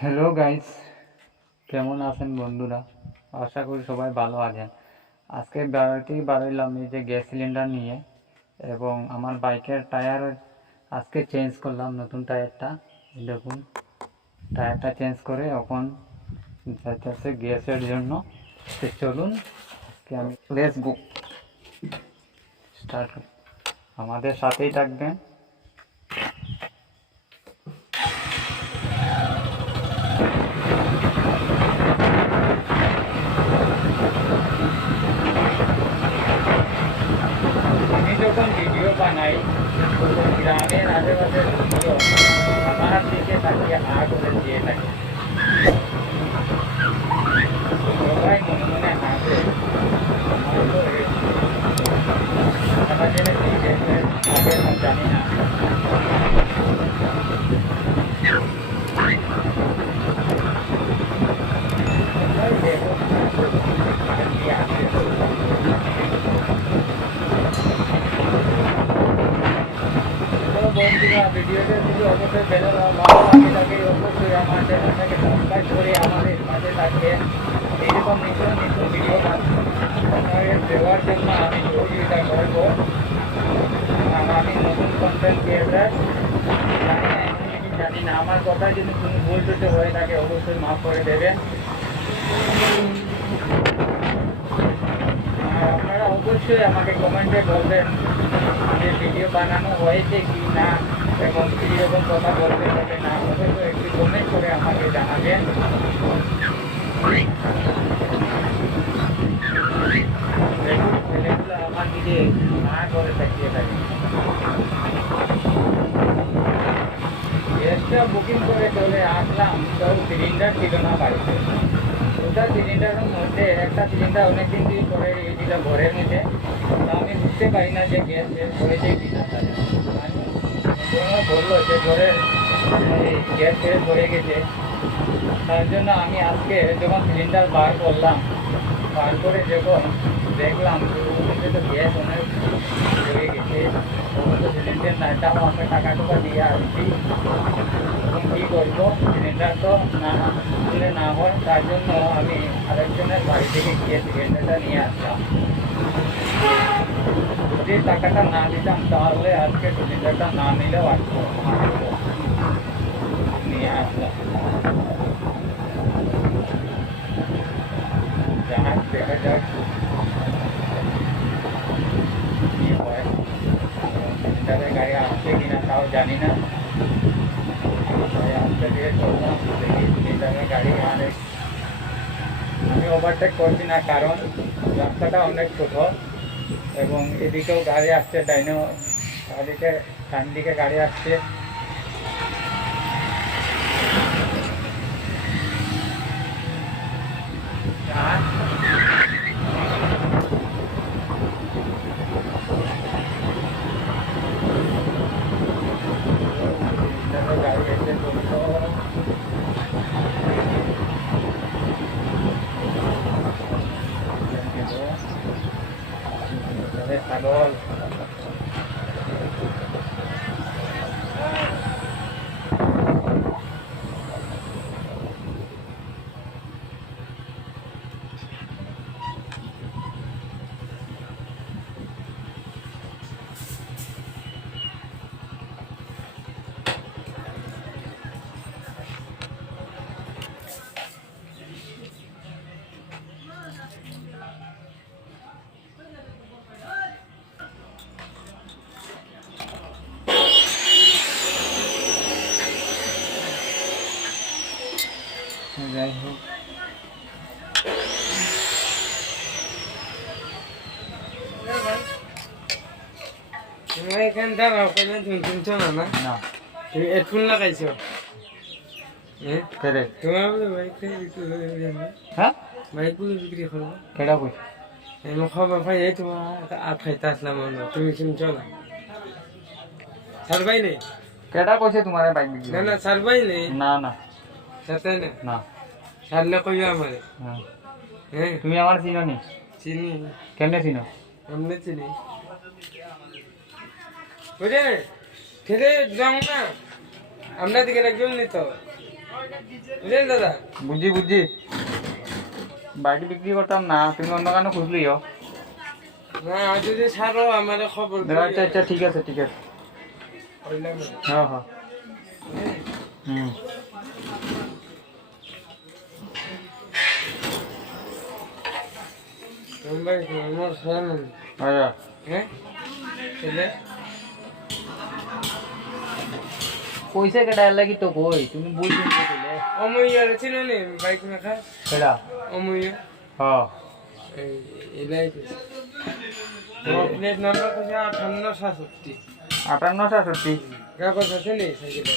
Hello guys কেমন আছেন বন্ধুরা? আশা করি সবাই ভালো আছেন। আজকে বেড়াতেই বাড়াইলাম এই যে গ্যাস সিলিন্ডার নিয়ে এবং আমার বাইকের টায়ার আজকে চেঞ্জ করলাম নতুন টায়ারটা। দেখুন, টায়ারটা চেঞ্জ করে এখন যাইতেছে গ্যাসের জন্য। তো চলুন, আজকে আমি লেস গো স্টার্ট আমাদের সাথেই থাকবেন। যখন ভিডিও বানাই তখন গ্রামের আশেপাশের ভিডিও আমার দিকে তাকিয়ে হা করে দিয়ে থাকে সবাই মনে মনে হাসে আমার তো এ- টাকা জেনে কি দেখবে আগে আমি জানি না সবাই দেখো তাকিয়ে আসে তো বন্ধুরা ভিডিওটা যদি অবশ্যই ভালো ভালো লাগে থাকে অবশ্যই আমার চ্যানেলটাকে সাবস্ক্রাইব করে আমাদের পাশে থাকবেন এইরকম নিত্য নিত্য ভিডিও আপনাদের দেওয়ার জন্য আমি সহযোগিতা করব আমি নতুন কন্টেন্ট ক্রিয়েটার জানি না আমার কথা যদি কোনো ভুল ত্রুটি হয়ে থাকে অবশ্যই মাফ করে দেবেন অবশ্যই আমাকে কমেন্টে বলবেন যে ভিডিও বানানো হয়েছে কি না এবং কীরকম কথা বলতে হবে না অবশ্যই একটু কমেন্ট করে আমাকে জানাবেন। আমার দিকে না করে তাকিয়ে থাকে। গ্যাসটা বুকিং করে চলে আসলাম, তো সিলিন্ডার ছিল না বাড়িতে। দুটা সিলিন্ডারের মধ্যে, একটা সিলিন্ডার অনেকদিন দিয়ে পরে রেখেছিল ঘরের মধ্যে। আমি বুঝতে পারি না যে গ্যাস শেষ হয়েছে কি না বলল যে ঘরের গ্যাস শেষ হয়ে গেছে। তার জন্য আমি আজকে যখন সিলিন্ডার বার করলাম, বার করে যখন দেখলাম যে তো গ্যাস অনেক হয়ে গেছে, তখন তো সিলিন্ডার নাই, তাও আমি টাকা টুকা দিয়ে আসছি। এখন কী করব? সিলিন্ডার তো না দিলে না হয়, তার জন্য আমি আরেকজনের বাড়ি থেকে গিয়ে সিলিন্ডারটা নিয়ে আসলাম। যদি টাকাটা না দিতাম তাহলে আজকে সিলিন্ডারটা না নিলেও আসতো। নিয়ে আসলাম। যাক দেখা যাক। সিলিন্ডারের গাড়ি আসছে কিনা, তাও জানি না। আস্তে ধীরে চললাম। দেখি। গাড়ি আনে আমি ওভারটেক করছি না, কারণ রাস্তাটা অনেক ছোট এবং এদিকেও গাড়ি আসছে ডাইনো গাড়িতে ডান দিকে গাড়ি আসছে। গাড়ি এসে Tanol. তুমি এখান দাঁড়াও তুমি শুনছো না না না। তুমি হেডফোন লাগাইছো? হ্যাঁ তোমার বাইকে বিক্রি করে দেবে হ্যাঁ বাইকগুলো বিক্রি করব কেডা কই আমি খবর পাই এই তোমার আট খাইতে আসলাম আমরা তুমি শুনছো না স্যার ভাই নেই কেটা কইছে তোমার বাইক বিক্রি না? না সারবাই নেই না? না সাথে না? না। সারলে কইবে আমারে হ্যাঁ। তুমি আমার চিনো নি চিনি। কেমনে চিনো? আমরা চিনি? বুঝে খেলে যাও না। আমরা দিকে একজন নিত। বুঝলেন দাদা? বুঝছি বুঝছি বাইক বিক্রি করতাম না তুমি অন্য কারণে খুঁজলিও না যদি সারো আমার খবর আচ্ছা আচ্ছা ঠিক আছে ঠিক আছে। হ্যাঁ হ্যাঁ হুম। আমার সারা না আচ্ছা হ্যাঁ? ছেলে? পয়সা কেটা লাগি তো কই তুমি বুঝছি তো কইলে অমূল্য চিনো নি? বাইক রাখা কেডা? অমূল্য হ্যাঁ। এলাই প্লেট নাম্বার কইছে আঠান্ন সাতষট্টি। আটান্ন সাতষট্টি? কাগজ আছে নি? সাইকেলে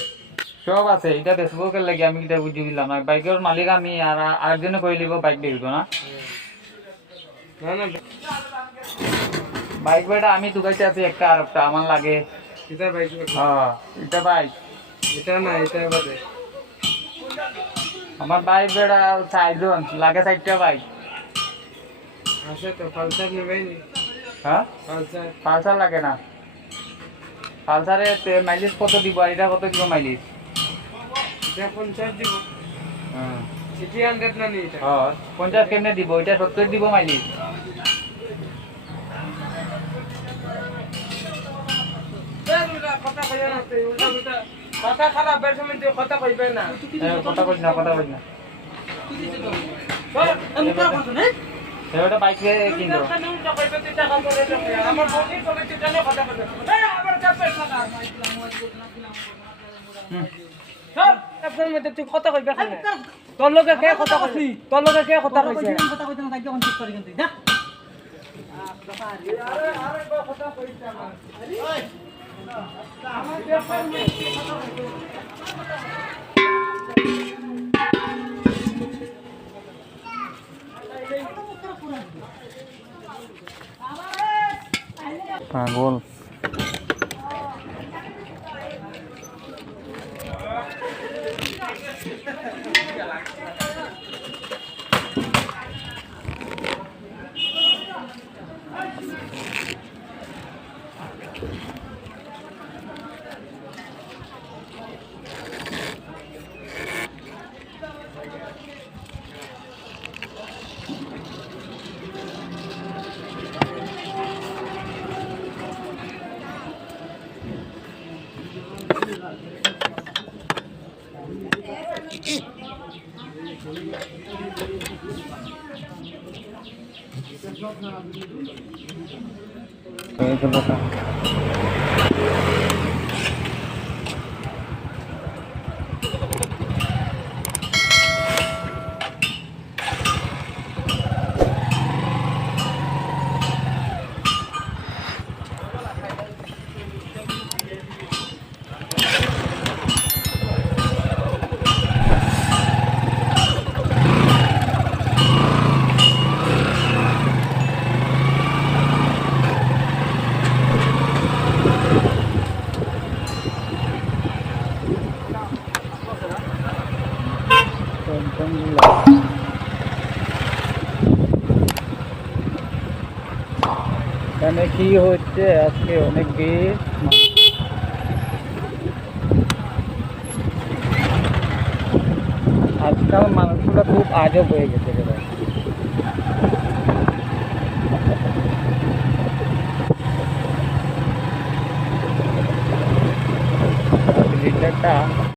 সব আছে এটা বেচবো কে লাগে আমি এটা বুঝি দিলাম না। বাইকের মালিক আমি আর আরেকজনে কই লিব বাইক বেচবো না? না না। বাইক বেটা আমি দুগাইতে আছি একটা আর একটা আমার লাগে। এটা বাইক হ্যাঁ এটা বাইক। এটা না এটা বাদে। আমার বাইক বেটা চারজন লাগে চারটা বাইক আছে তো পালসার নেবেই নি হ্যাঁ? পালসার। পালসার লাগে না। পালসারে মাইলেজ কত দিব আর এটা কত দিব মাইলেজ? এটা পঞ্চাশ দিব। হ্যাঁ। সিটি হান্ড্রেড না নি এটা? হ্যাঁ পঞ্চাশ কেমনে দিব? এটা সত্তর দিব মাইলেজ। কথা কইয়া না উল্টা উল্টা কথা খারাপ বের সময় তুই কথা কইবে না। কথা কই না কথা কই না। কথা কথা কথা তোর লগে কে কথা কইছি? তোর লগে কে কথা কথা কইছে? কথা কইতাম তাই যখন ঠিক করে কিন্তু যা হ্যাঁ বল এখানে কি হচ্ছে আজকে অনেক আজকাল মানুষগুলো খুব আজব হয়ে গেছে লিটারটা